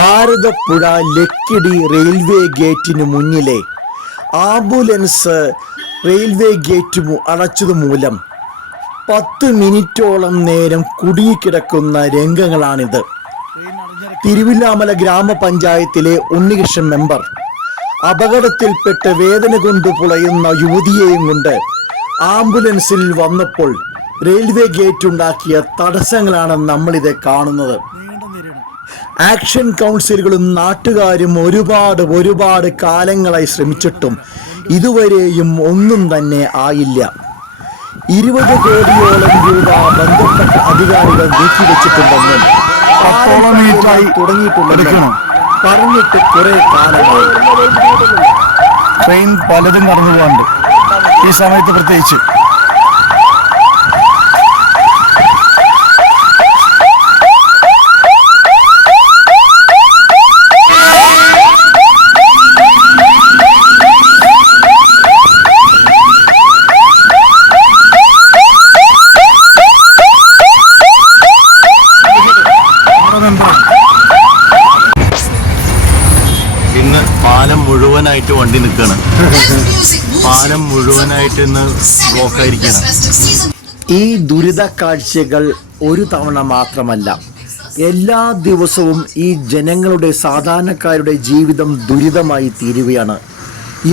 Bharathapuzha Lakkidi railway ഗേറ്റിന് മുന്നിലെ ambulance railway gate അടച്ചത് മൂലം പത്ത് മിനിറ്റോളം നേരം കുടുങ്ങിക്കിടക്കുന്ന രംഗങ്ങളാണിത്. തിരുവില്ലാമല ഗ്രാമപഞ്ചായത്തിലെ ഉണ്ണികൃഷ്ണൻ മെമ്പർ അപകടത്തിൽപ്പെട്ട് വേദന കൊണ്ട് പുളയുന്ന യുവതിയെയും കൊണ്ട് ആംബുലൻസിൽ വന്നപ്പോൾ റെയിൽവേ ഗേറ്റ് ഉണ്ടാക്കിയ തടസ്സങ്ങളാണ് നമ്മളിത് കാണുന്നത്. ആക്ഷൻ കൗൺസിലുകളും നാട്ടുകാരും ഒരുപാട് ഒരുപാട് കാലങ്ങളായി ശ്രമിച്ചിട്ടും ഇതുവരെയും ഒന്നും തന്നെ ആയില്ല ഇരുപത് കോടിയോളം രൂപ ബന്ധപ്പെട്ട അധികാരികൾ നീക്കിവെച്ചിട്ടുണ്ടെന്നും തുടങ്ങിയിട്ടുണ്ടെന്നും. പറഞ്ഞിട്ട് കുറെ കാലമായി ട്രെയിൻ പലതും കടന്നു പോകാറുണ്ട് ഈ സമയത്ത് പ്രത്യേകിച്ച് പാലം മുഴുവനായിട്ട് വണ്ടി നിൽക്കുകയാണ് പാലം മുഴുവനായിട്ട് ഇന്ന് ബ്ലോക്കായിരിക്കണം ഈ ദുരിത കാഴ്ചകൾ ഒരു തവണ മാത്രമല്ല. എല്ലാ ദിവസവും ഈ ജനങ്ങളുടെ സാധാരണക്കാരുടെ ജീവിതം ദുരിതമായി തീരുകയാണ്.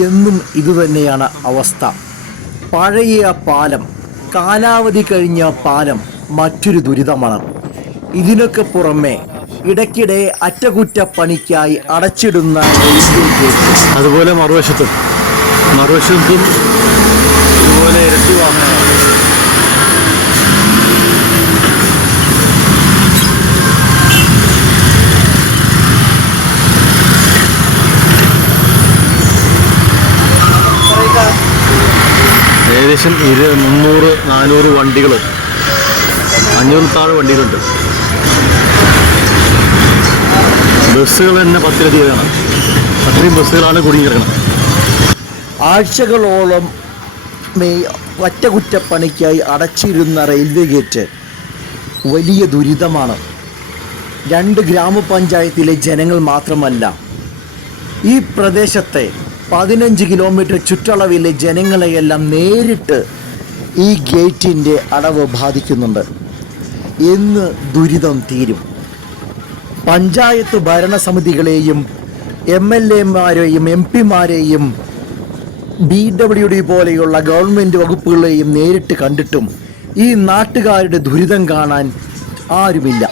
എന്നും ഇതുതന്നെയാണ് അവസ്ഥ. പഴയ പാലം കാലാവധി കഴിഞ്ഞ പാലം മറ്റൊരു ദുരിതമാണ്. ഇതിനൊക്കെ പുറമെ ഇടയ്ക്കിടെ അറ്റകുറ്റപ്പണിക്കായി അടച്ചിടുന്ന അതുപോലെ മറുവശത്ത് മറുവശത്തും ഇതുപോലെ ഇരട്ടി വാഹനമാണ് ഏകദേശം ഇരു മുന്നൂറ് നാനൂറ് വണ്ടികൾ അഞ്ഞൂറ് താഴെ വണ്ടികളുണ്ട്. ബസ്സുകൾ തന്നെ പത്തിലധികമാണ്. അത്രയും ബസ്സുകളാണ് കുടുങ്ങിക്കിടക്കുന്നത്. ആഴ്ചകളോളം ഒറ്റകുറ്റപ്പണിക്കായി അടച്ചിരുന്ന റെയിൽവേ ഗേറ്റ് വലിയ ദുരിതമാണ്. രണ്ട് ഗ്രാമപഞ്ചായത്തിലെ ജനങ്ങൾ മാത്രമല്ല ഈ പ്രദേശത്തെ പതിനഞ്ച് കിലോമീറ്റർ ചുറ്റളവിലെ ജനങ്ങളെയെല്ലാം നേരിട്ട് ഈ ഗേറ്റിന്റെ അടവ് ബാധിക്കുന്നുണ്ട്. എന്ന് ദുരിതം തീരും. പഞ്ചായത്ത് ഭരണസമിതികളെയും എം എൽ എമാരെയും എം പിമാരെയും ബി ഡബ്ല്യു ഡി പോലെയുള്ള ഗവൺമെന്റ് വകുപ്പുകളെയും നേരിട്ട് കണ്ടിട്ടും ഈ നാട്ടുകാരുടെ ദുരിതം കാണാൻ ആരുമില്ല.